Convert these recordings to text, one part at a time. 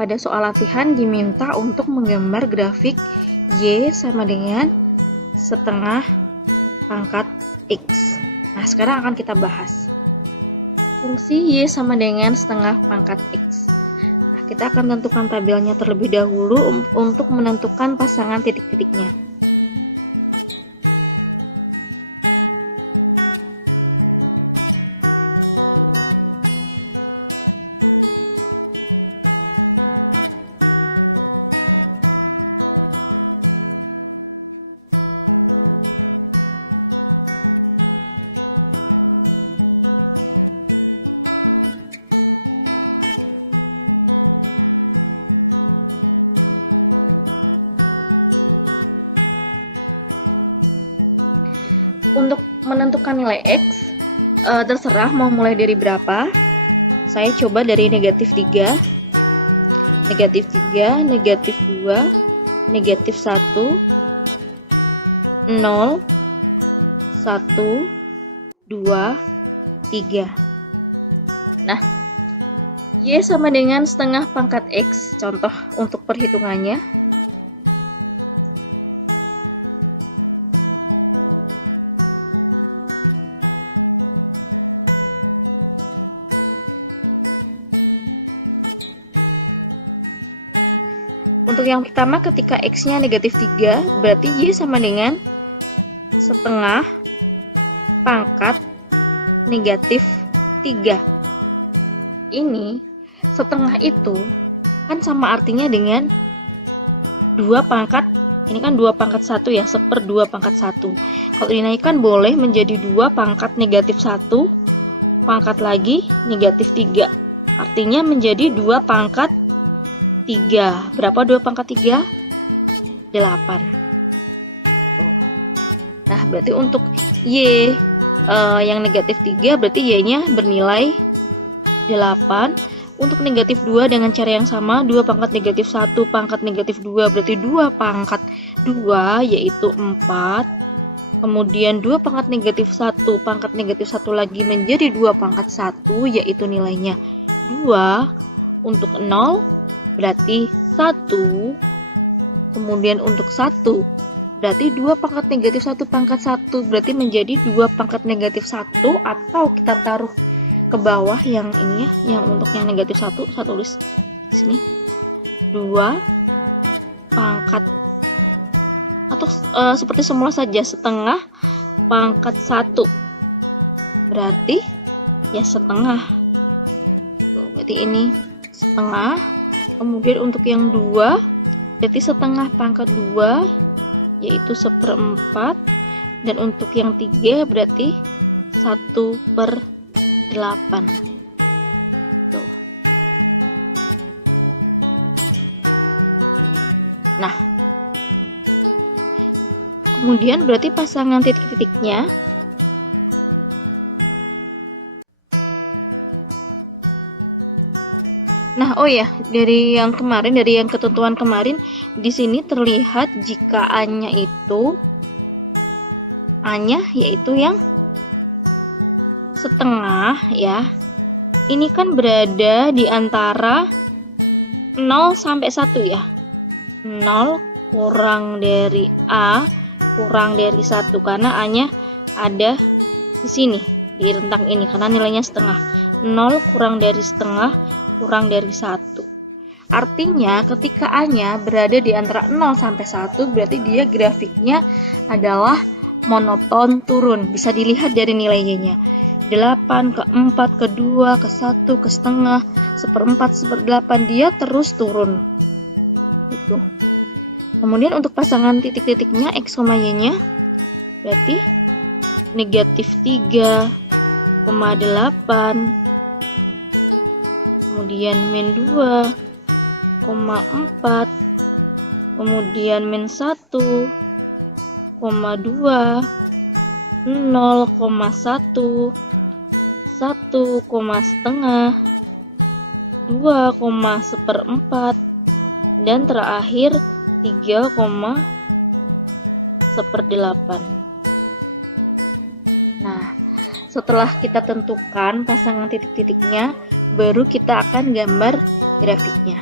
pada soal latihan diminta untuk menggambar grafik Y sama dengan setengah pangkat X. Nah, sekarang akan kita bahas. Fungsi Y sama dengan setengah pangkat X. Nah, kita akan tentukan tabelnya terlebih dahulu untuk menentukan pasangan titik-titiknya. Nilai X terserah mau mulai dari berapa. Saya coba dari negatif 3, negatif 3, negatif 2, negatif 1, 0, 1, 2, 3. Nah, Y sama dengan setengah pangkat X. Contoh untuk perhitungannya. Yang pertama, ketika X-nya negatif 3, berarti Y sama dengan setengah pangkat negatif 3. Ini setengah itu kan sama artinya dengan 2 pangkat, ini kan 2 pangkat 1 ya, 1/2 pangkat 1. Kalau dinaikkan boleh menjadi 2 pangkat negatif 1, pangkat lagi negatif 3. Artinya menjadi 2 pangkat 3. Berapa 2 pangkat 3? 8. Nah, berarti untuk Y yang negatif 3 berarti Y-nya bernilai 8. Untuk negatif 2 dengan cara yang sama, 2 pangkat negatif 1 pangkat negatif 2 berarti 2 pangkat 2 yaitu 4. Kemudian 2 pangkat negatif 1 pangkat negatif 1 lagi menjadi 2 pangkat 1 yaitu nilainya 2. Untuk 0 berarti 1, kemudian untuk 1 berarti 2 pangkat negatif 1 pangkat 1 berarti menjadi 2 pangkat negatif 1, atau kita taruh ke bawah yang ini ya, yang untuk yang negatif 1 saya tulis di sini 2 pangkat, atau seperti semula saja, setengah pangkat 1 berarti ya setengah, berarti ini setengah. Kemudian untuk yang 2 berarti setengah pangkat 2 yaitu 1/4, dan untuk yang 3 berarti 1/8. Nah, kemudian berarti pasangan titik-titiknya oh ya, dari yang kemarin, dari yang ketentuan kemarin, di sini terlihat jika A-nya itu A-nya yaitu yang setengah ya. Ini kan berada di antara 0 sampai 1 ya. 0 kurang dari A kurang dari 1 karena A-nya ada di sini, di rentang ini karena nilainya setengah. 0 kurang dari setengah kurang dari 1. Artinya ketika A-nya berada di antara 0 sampai 1 berarti dia grafiknya adalah monoton turun. Bisa dilihat dari nilai Y-nya. 8 ke 4 ke 2 ke 1 ke setengah 1/4 1/8 dia terus turun. Kemudian untuk pasangan titik-titiknya X, Y-nya berarti negatif 3,8, min 2,4, kemudian min 1,2, 0,1, 1,5, 2,1/4, dan terakhir 3,1/8. Nah, setelah kita tentukan pasangan titik-titiknya, baru kita akan gambar grafiknya.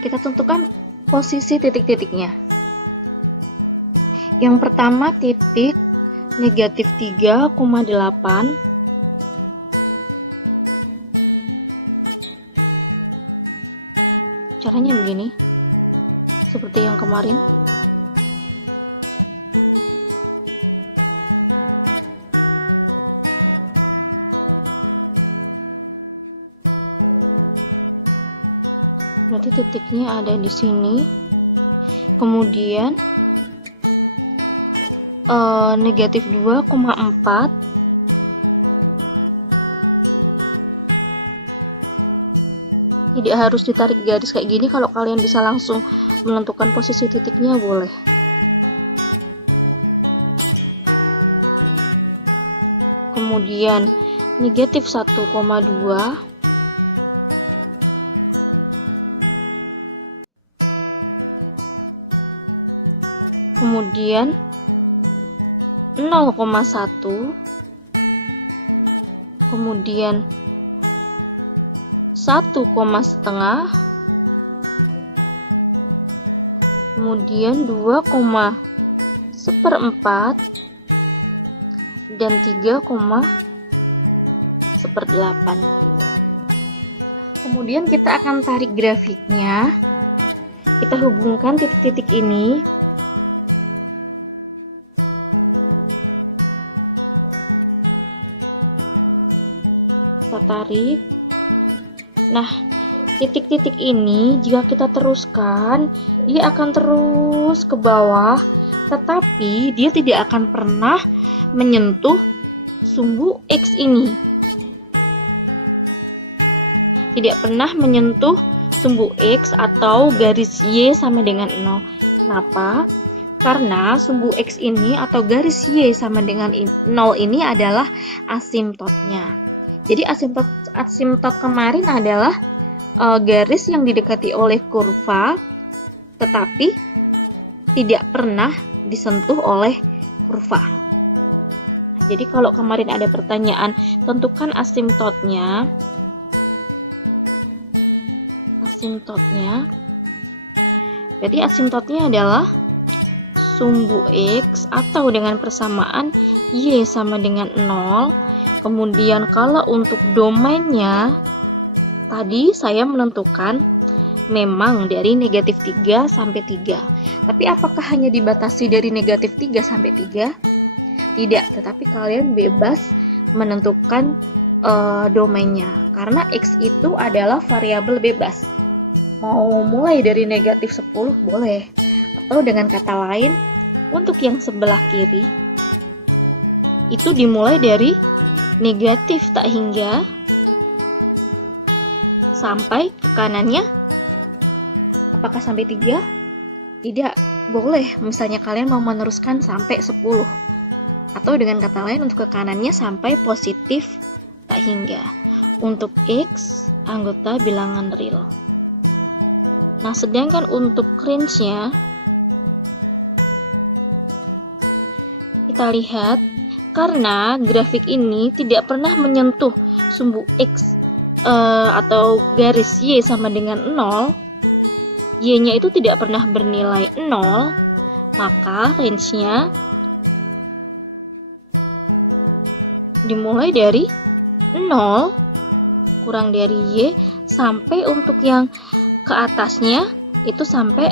kita tentukan posisi titik-titiknya. Yang pertama titik negatif 3,8. Caranya begini, seperti yang kemarin. Berarti titiknya ada di sini. Kemudian negatif 2,4. Tidak harus ditarik garis kayak gini, kalau kalian bisa langsung menentukan posisi titiknya boleh. Kemudian negatif 1,2. Kemudian 0,1. Kemudian 1,5. Kemudian 2,1/4 dan 3,1/8. Kemudian kita akan tarik grafiknya. Kita hubungkan titik-titik ini. Titik-titik ini jika kita teruskan, dia akan terus ke bawah, tetapi dia tidak akan pernah menyentuh sumbu X ini. Tidak pernah menyentuh sumbu X atau garis Y sama dengan 0. Kenapa? Karena sumbu X ini atau garis Y sama dengan 0 ini adalah asimptotnya. Jadi asimptot kemarin adalah garis yang didekati oleh kurva tetapi tidak pernah disentuh oleh kurva. Jadi kalau kemarin ada pertanyaan tentukan asimptotnya, jadi asimptotnya adalah sumbu X atau dengan persamaan Y sama dengan 0. Kemudian kalau untuk domainnya tadi saya menentukan memang dari negatif 3 sampai 3. Tapi apakah hanya dibatasi dari negatif 3 sampai 3? Tidak, tetapi kalian bebas menentukan domainnya. Karena X itu adalah variabel bebas. Mau mulai dari negatif 10 boleh. Atau dengan kata lain, untuk yang sebelah kiri itu dimulai dari negatif tak hingga sampai ke kanannya. Apakah sampai 3? Tidak, boleh. Misalnya kalian mau meneruskan sampai 10. Atau dengan kata lain untuk ke kanannya sampai positif tak hingga. Untuk X, anggota bilangan real. Nah, sedangkan untuk range-nya kita lihat karena grafik ini tidak pernah menyentuh sumbu X atau garis Y sama dengan 0, Y-nya itu tidak pernah bernilai 0, maka range-nya dimulai dari 0 kurang dari Y sampai untuk yang ke atasnya itu sampai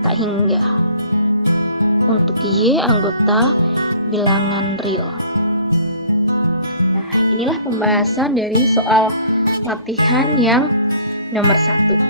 tak hingga. Untuk Y anggota bilangan real. Nah, inilah pembahasan dari soal latihan yang nomor 1.